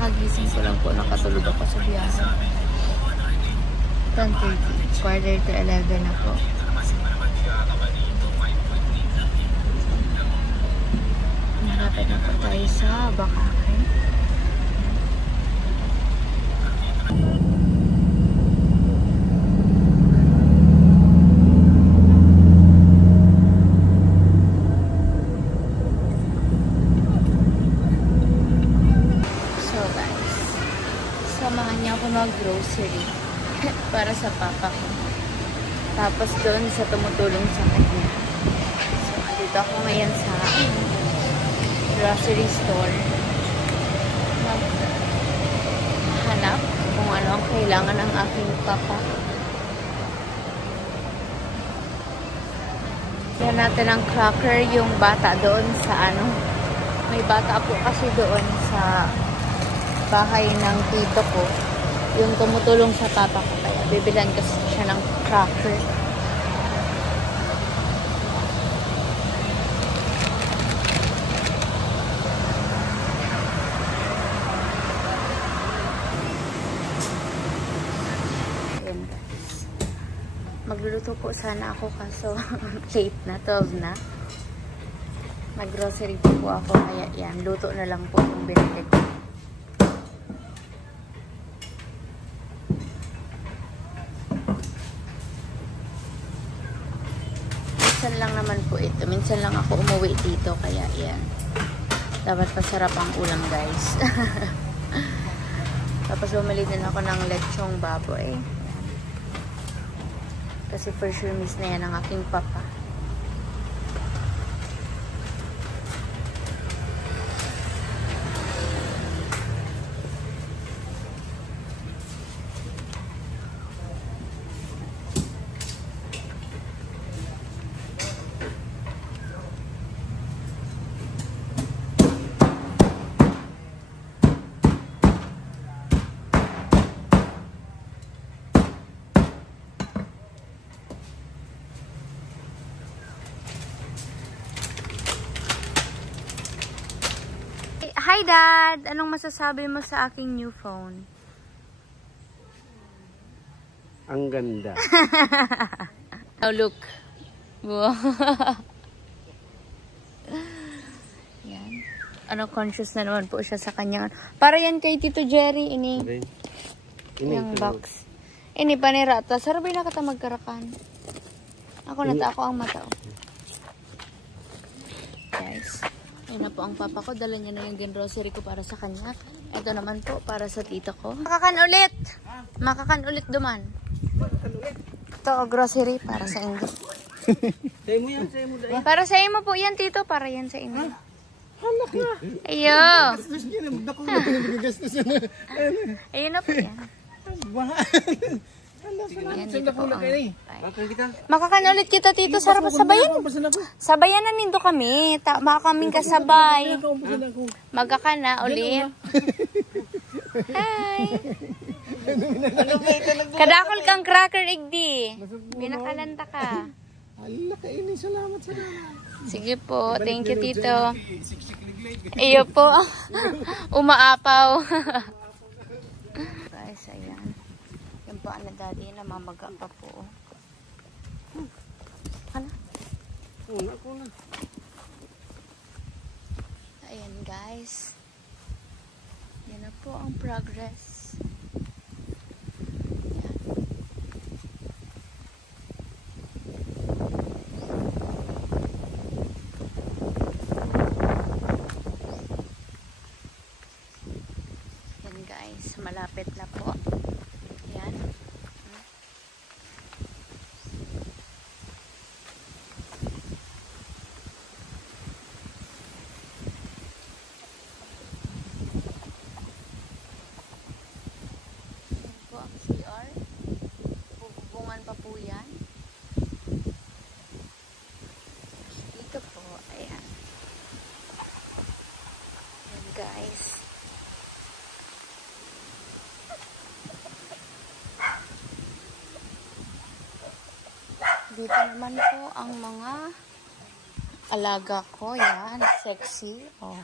Kakagising ko lang po. Nakatulog ako sa biyahe. 10:30. Quarter to 11 na po. Malapit na po tayo sa Bakakay. Samahan niya ako mag-grocery para sa papa ko. Tapos doon sa tumutulong sa kanya. So, dito ako ngayon sa grocery store. Hanap kung ano ang kailangan ng aking papa. Yan natin ang cracker, yung bata doon sa ano. May bata po kasi doon sa bahay ng tito ko, yung tumutulong sa papa ko, kaya bibilan kasi siya ng cracker. Ayan guys, magluluto po sana ako kaso late na, 12 na. Nag-grocery po ako, kaya yan, luto na lang po yung binili ko. Minsan lang naman po ito. Minsan lang ako umuwi dito. Kaya yan. Dapat masarap ang ulam guys. Tapos bumili din ako ng lechong baboy. Kasi for sure miss na yan ang aking papa. Hi Dad! Anong masasabi mo sa aking new phone? Ang ganda. Oh, look. Wow. Yan. Ano, conscious na naman po siya sa kanya. Para yan kay Tito Jerry. Ini. Yung box. Ini, panirata. Sarabay na kata magkarakan. Ako nata ako ang mata. Guys. Yan na po ang papa ko. Dala niya na yung grocery ko para sa kanya. Ito naman po para sa tito ko. Makakan ulit! Makakan ulit duman. Ito, grocery para sa inyo. Sa'yo mo yan, sa'yo mo dahil. Para sa inyo po yan, tito. Para yan sa inyo. Halak na. Ayo! Gastos niya na. Magdako na. Gastos niya na. Ayun na po yan. Yan, dito po ang makakan ulit kita, tito. Sarap sabayan. Sabayan na nindo kami. Makakaming kasabay. Magkakan na ulit. Hi! Kadakol kang cracker, igdi. Binakalanta ka. Hala, kainin. Salamat. Sige po. Thank you, tito. Iyo po. Umaapaw. Guys, ayan. Yung paan na daddy, namamaga pa po. Ano? Ako na. Ayan guys. Yan na po ang progress. Ayan. Yan guys, malapit na po. Yan. Po ang CR. Bubungan pa po yan. Dito po, ayan. Ayan guys. Dito naman po ang mga alaga ko. Yan, sexy. Oh.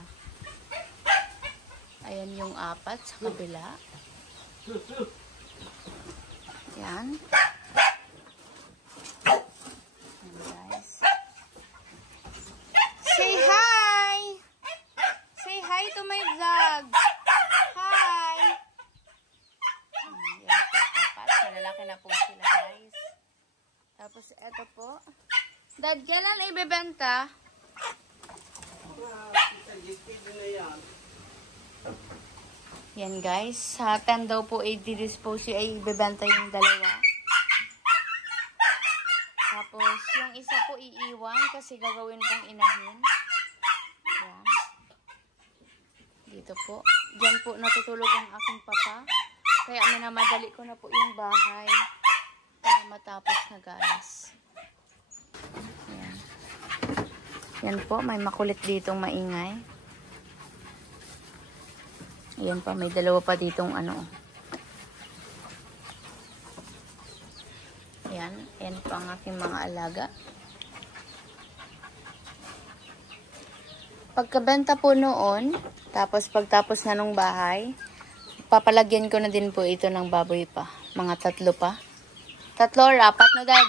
Ayan yung apat sa kabila. Yan. Ayan guys. Say hi! Say hi to my vlog. Hi! Yan po, apat. Malalaki na po sila guys. Tapos eto po. Dad, kailan ibebenta? Yan guys. Sa 10 daw po i-dispose ay ibebenta yung dalawa. Tapos yung isa po iiwan kasi gagawin pong inahin. Yan. Dito po. Diyan po natutulog ang aking papa. Kaya minamadali ko na po yung bahay para matapos na guys. Yan. Yan po. May makulit ditong maingay. Ayan pa, may dalawa pa ditong ano. Ayan, ayan pa ang aking mga alaga. Pagkabenta po noon, tapos pagtapos na nung bahay, papalagyan ko na din po ito ng baboy pa. Mga 3 pa. 3 or 4 no, Dad?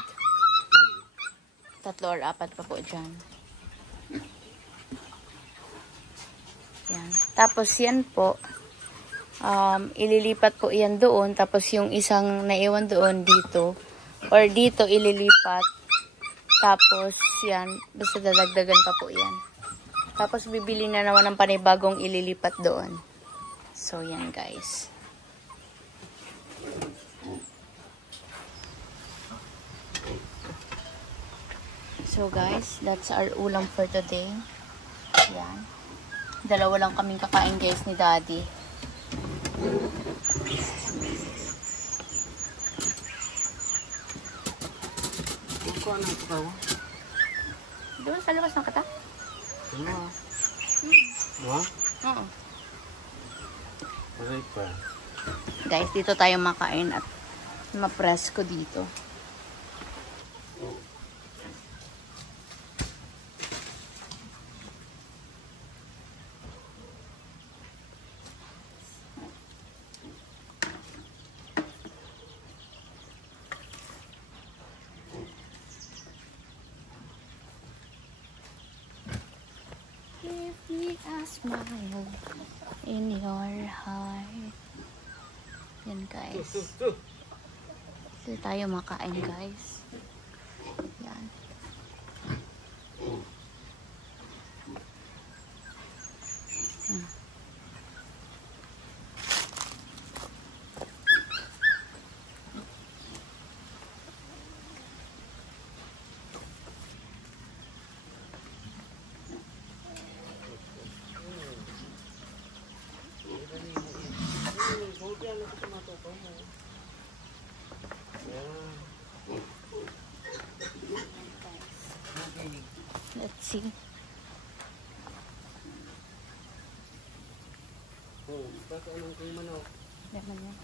3 or 4 pa po dyan. Yan. Tapos yan po, ililipat po yan doon. Tapos yung isang naiwan doon dito. Or dito ililipat. Tapos yan, basta dadagdagan pa po yan. Tapos bibili na naman ng panibagong ililipat doon. So yan guys. So guys, that's our ulam for today. Yan. 2 lang kaming kakain guys ni Daddy. Ito ano ito ka? Doon sa labas ng kata? Ano? Ano? Oo. Aray pa. Guys, dito tayo makain at ma-press ko dito. Give me a smile in your heart. Yan guys. Dito tayo makain guys. Yan. Let's see. Oh, basta anong kung manok? Lemon yan.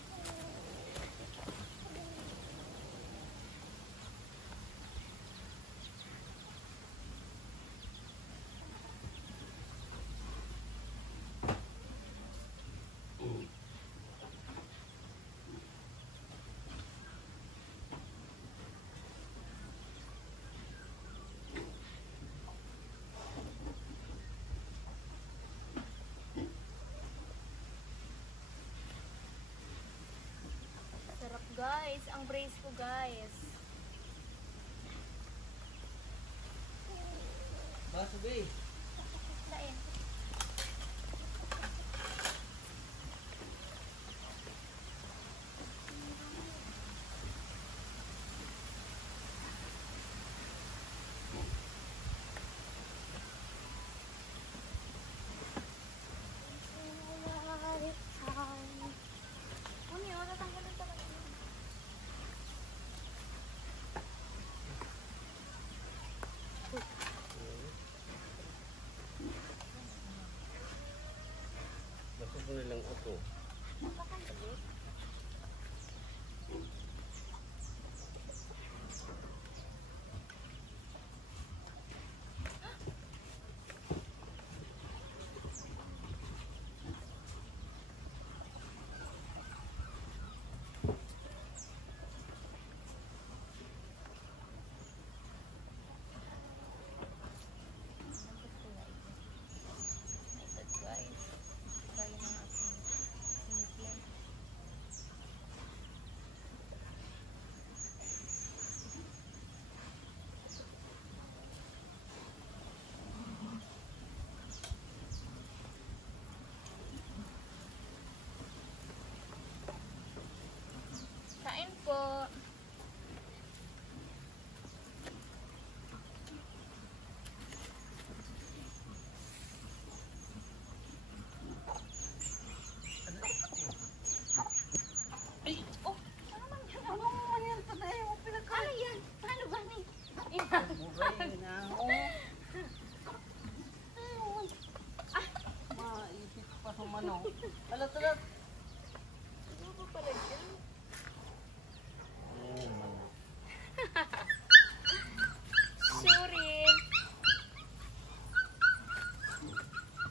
Sarap guys, ang brace ko guys. Baso ba eh? Saan? Baso ko nilang ako. tulog. Ano pa pala dyan? Sorry.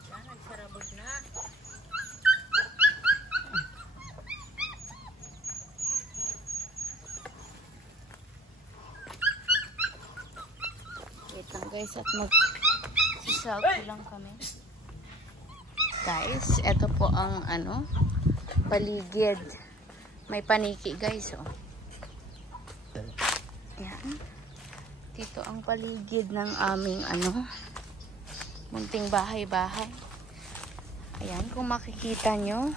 Yan, nagsarabog na. Wait lang guys at mag-sisawag lang kami. Guys, ito po ang ano, paligid. May paniki guys, oh. Yan. Dito ang paligid ng aming ano, munting bahay-bahay. Ayan, kung makikita nyo,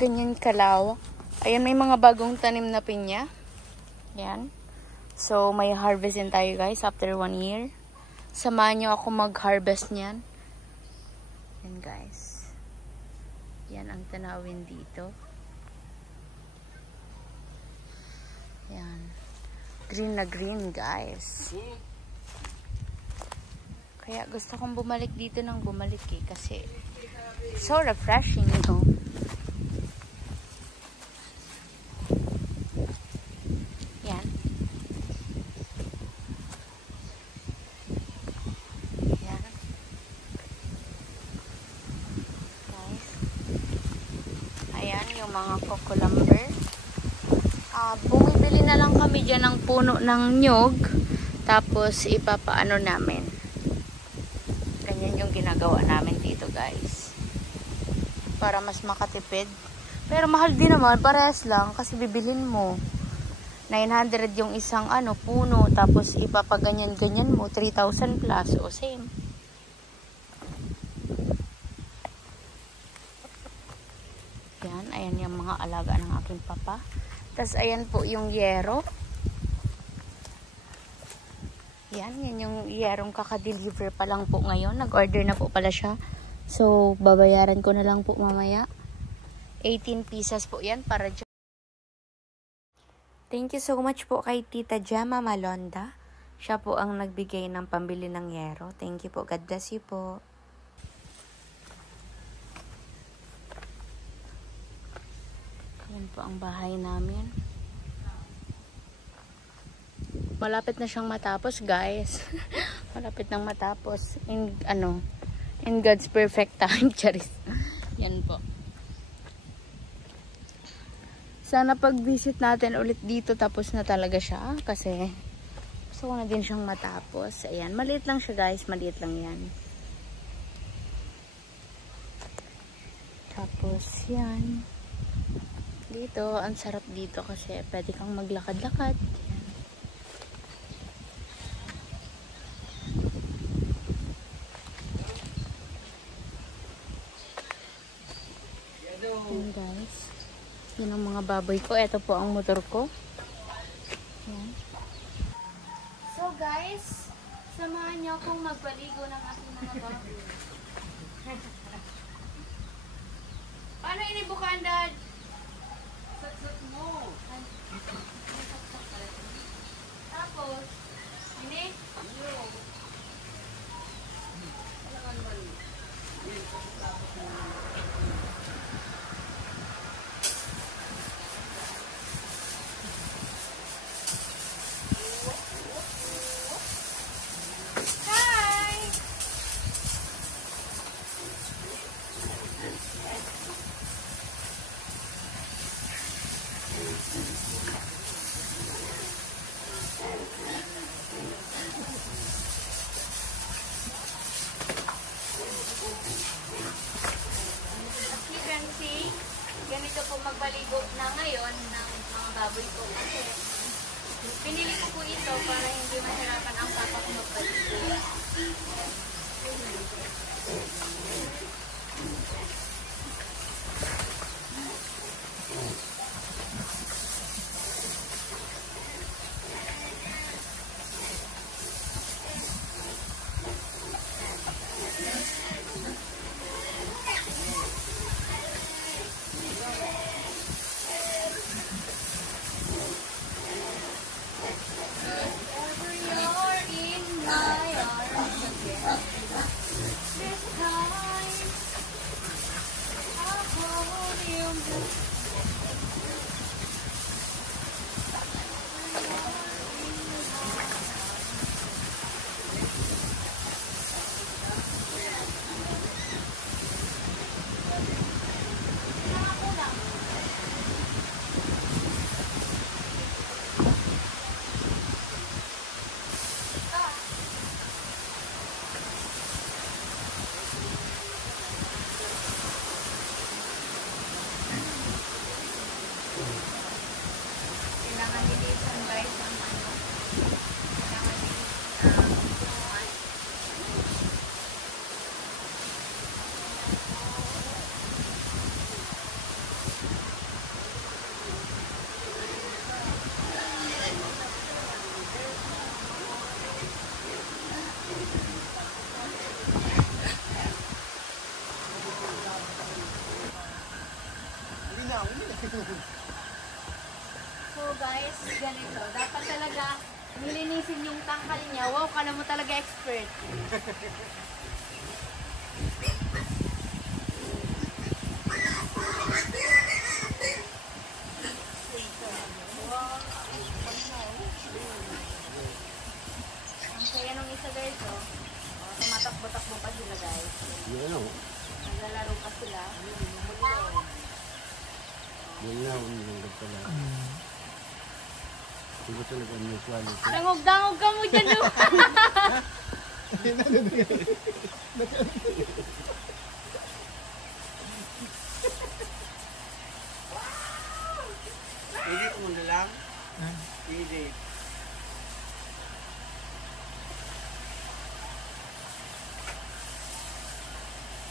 ganyan kalawak. Ayan, may mga bagong tanim na pinya. Ayan. So, may harvest din tayo guys after 1 year. Samahan nyo ako mag-harvest niyan. Yan guys. Yan ang tanawin dito. Yan. Green na green guys. Kaya gusto kong bumalik dito nang bumalik eh. Kasi so refreshing, you know. Yan. Yan. Guys. Ayan yung mga cucumber. Bumibili na lang kami dyan ng puno ng nyog. Tapos ipapaano namin. Ganyan yung ginagawa namin dito guys. Para mas makatipid. Pero mahal din naman. Parehas lang. Kasi bibilin mo. 900 yung isang ano puno. Tapos ipapaganyan-ganyan mo. 3,000 plus. O same. Yan. Ayan yung mga alaga ng aking papa. Tapos, ayan po yung yero. Yan yung yerong kaka-deliver pa lang po ngayon. Nag-order na po pala siya. So, babayaran ko na lang po mamaya. 18 pieces po yan para dyan. Thank you so much po kay Tita Jama Malonda. Siya po ang nagbigay ng pambili ng yero. Thank you po. God bless you po. Yan po ang bahay namin. Malapit na siyang matapos, guys. Malapit nang matapos. In God's perfect time, charis. Yan po. Sana pag-visit natin ulit dito, tapos na talaga siya. Kasi gusto ko na din siyang matapos. Ayan, maliit lang siya, guys. Maliit lang yan. Tapos, yan. Dito, ang sarap dito kasi pwede kang maglakad-lakad. Yan guys. Yan ang mga baboy ko. Ito po ang motor ko. Yan. So guys, samahan niyo akong magpaligo ng aking mga baboy. Paano inibukan, Dad? Saksat mo. Tapos, ini? Ganito po magpaligo na ngayon ng mga baboy ko kasi pinili ko po ito para hindi mahirapan ang papa ko magpaligo. So guys, ganito. Dapat talaga nilinisin yung tangkal niya. Wow, kala mo talaga expert. So yan ang isa guys, oh. Tumatakbo-takbo pa sila guys. Naglalaro pa sila. Hindi talaga unusual. Dangog-dangog ka mo dyan, no? Hindi ko muna lang. Hindi.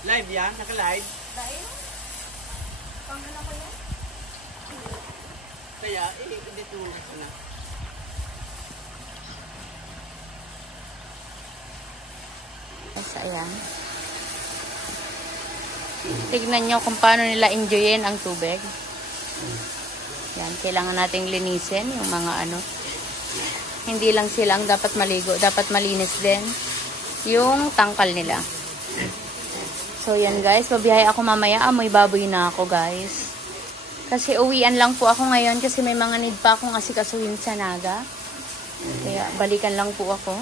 Live yan? Naka-live? Dahil? Pangala ko yan? Kaya, edit mo na. Tapos ayan. Tignan nyo kung paano nila enjoyin ang tubig. Yan, kailangan nating linisin yung mga ano. Hindi lang silang dapat maligo, dapat malinis din yung tangkal nila. So yan guys, babiyahe ako mamaya. Amoy baboy na ako guys. Kasi uwian lang po ako ngayon kasi may mga need pa akong asikasuhin sa Naga. Kaya balikan lang po ako.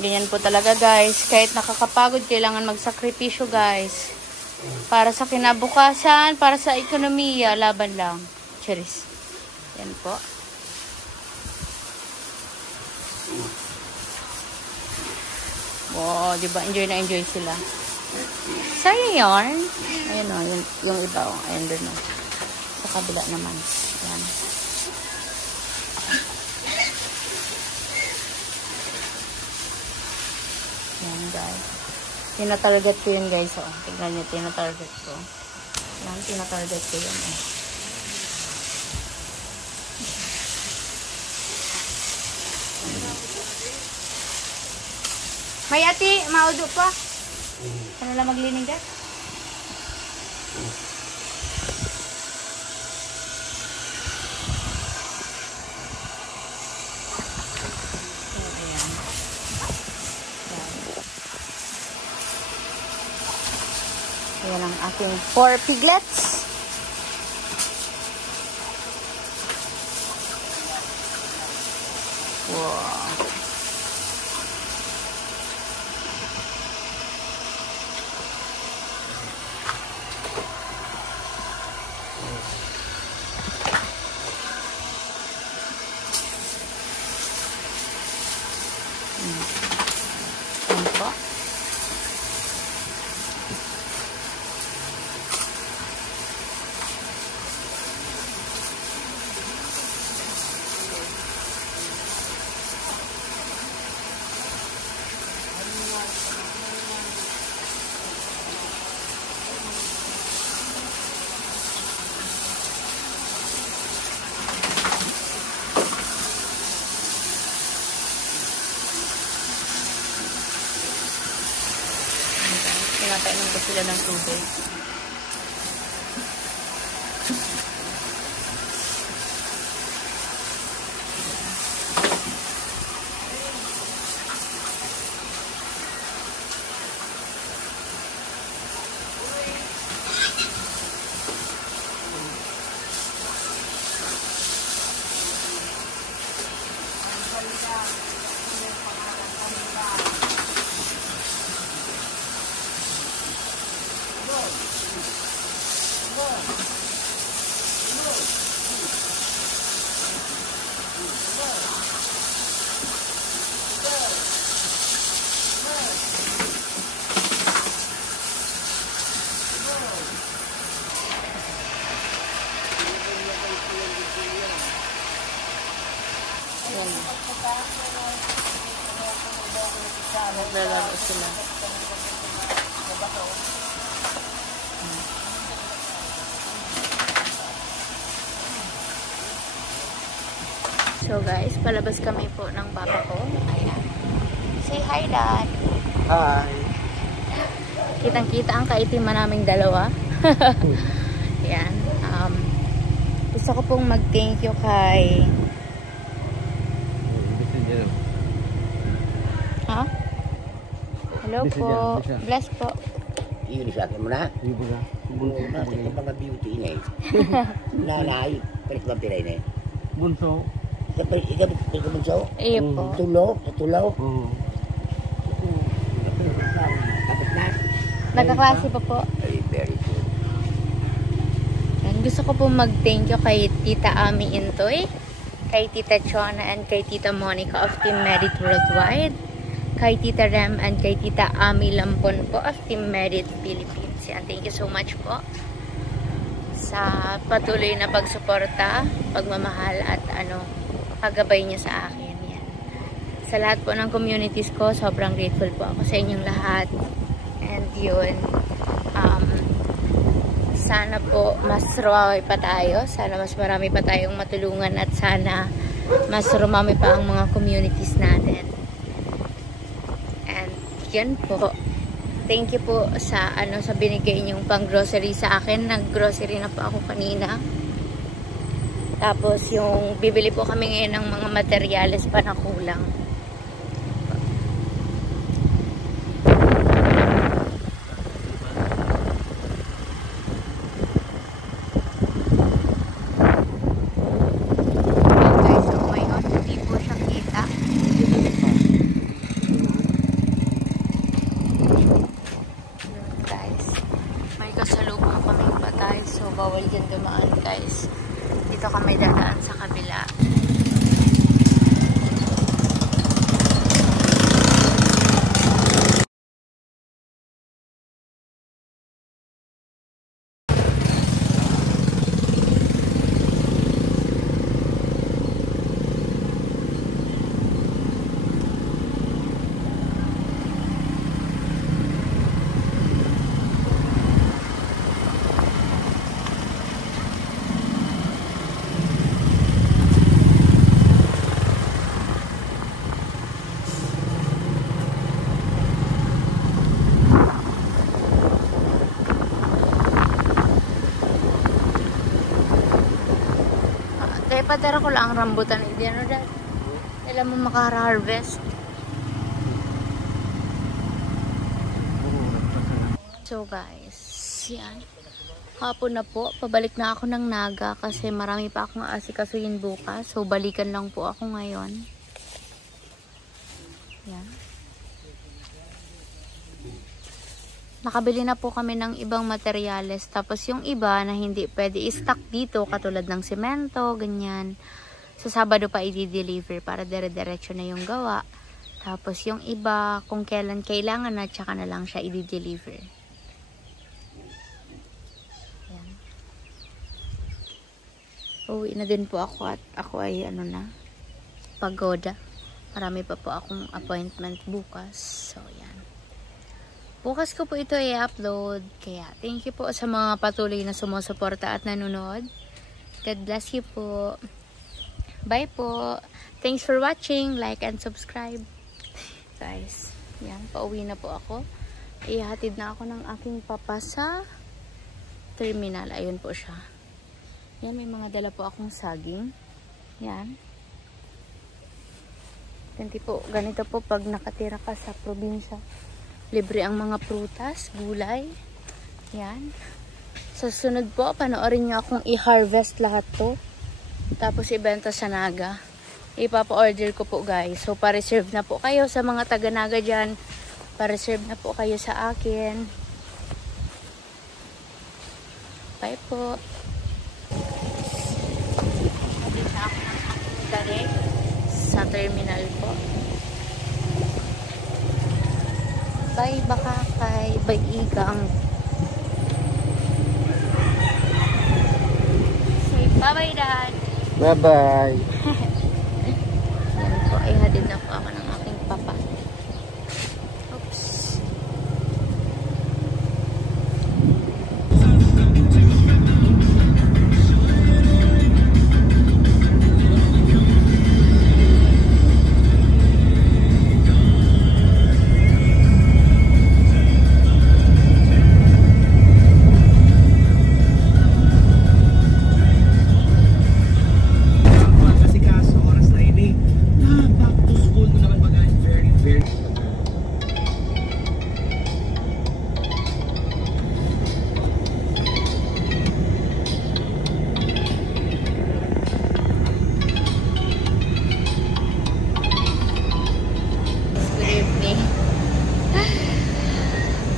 Ganyan po talaga guys. Kahit nakakapagod, kailangan magsakripisyo guys. Para sa kinabukasan, para sa ekonomiya, laban lang. Cheers. Yan po. Wow, diba? Enjoy na enjoy sila. Sorry yarn. Ayan o, yung iba o. Ayan doon o. Sa kabila naman. Ayan. Ayan guys. Tinatarget ko yun guys o. Tignan nyo, tinatarget ko. Ayan, tinatarget ko yun o. May ati, maudo pa. Ano lang maglinig ka? Ayan. Ayan ang aking 4 piglets. Wow. Ayan po. Pinapainom ko sila ng tubig. Naglalaro sila. So guys, palabas kami po ng papa ko. Ayan. Say hi, Dad. Hi. Kitang-kita ang kaitiman naming dalawa. Ayan. Gusto ko pong mag-thank you kay... Ha? Hello po. Bless po. Iyon sa akin mo na. Bunso na. Ito mga beauty niya eh. Nanay. Palit ba piray na eh? Bunso. Ikaw bunso? Iyo po. Tulaw. Kapit na. Nagkaklase pa po. Ay, very good. And gusto ko po mag-thank you kay Tita Ami Intoy, kay Tita Chona, and kay Tita Monica of Team Merit Worldwide, kay Tita Rem, and kay Tita Ami Lampon po of Team Merit Philippines. And thank you so much po sa patuloy na pagsuporta, pagmamahal, at paggabay niya sa akin. Yan. Sa lahat po ng communities ko, sobrang grateful po ako sa inyong lahat. And yun, sana po mas rumami pa tayo. Sana mas marami pa tayong matulungan at sana mas rumami pa ang mga communities natin. And yun po. Thank you po sa sa binigay niyong pang-grocery sa akin. Nag-grocery na po ako kanina. Tapos yung bibili po kami ngayon ng mga materyales pa na kulang. Bawal dyan dumaan, guys. Dito kami dadaan sa kabila. Padara ko lang ang rambutan. Hindi Dad. Kailan mo maka-harvest. So guys, yan. Hapon na po. Pabalik na ako ng Naga kasi marami pa akong aasikasuhin bukas. So balikan lang po ako ngayon. Yan. Nakabili na po kami ng ibang materyales. Tapos yung iba na hindi pwede i-stock dito, katulad ng semento, ganyan. Sa Sabado pa i-deliver para dire-diretso na yung gawa. Tapos yung iba, kung kailan kailangan na, tsaka na lang siya i-deliver. Yan. Uwi na din po ako at ako ay pagoda. Marami pa po akong appointment bukas. So, yan. Bukas ko po ito i-upload. Kaya, thank you po sa mga patuloy na sumusuporta at nanonood. God bless you po. Bye po. Thanks for watching. Like and subscribe. Guys, yan. Pauwi na po ako. Ihatid na ako ng aking papa sa terminal. Ayun po siya. Yan, may mga dala po akong saging. Yan. Ganito po pag nakatira ka sa probinsya. Libre ang mga prutas, gulay. Yan. Sa sunod po, panoorin niyo akong i-harvest lahat to. Tapos ibenta sa Naga. Ipapa-order ko po, guys. So, pa-reserve na po kayo sa mga taga-Naga dyan. Pa-reserve na po kayo sa akin. Bye po. Dito na ako ng aking gari sa terminal po. Bye Bakakay, bye Igang. Say bye-bye Dad. Bye-bye. Yan po. ihatid na po ako ng aking papa. Oops.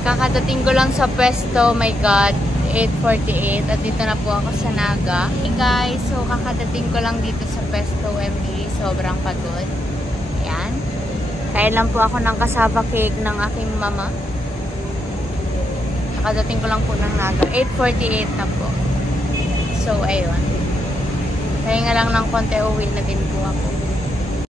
Kakadating ko lang sa pwesto, my God, 8:48 at dito na po ako sa Naga. Hey guys, so kakadating ko lang dito sa pwesto MD, sobrang pagod. Ayan. Kain lang po ako ng cassava cake ng aking mama. Kakadating ko lang po ng Naga, 8:48 na po. So, ayun. Kaya nga lang ng konti, uwi na din po ako.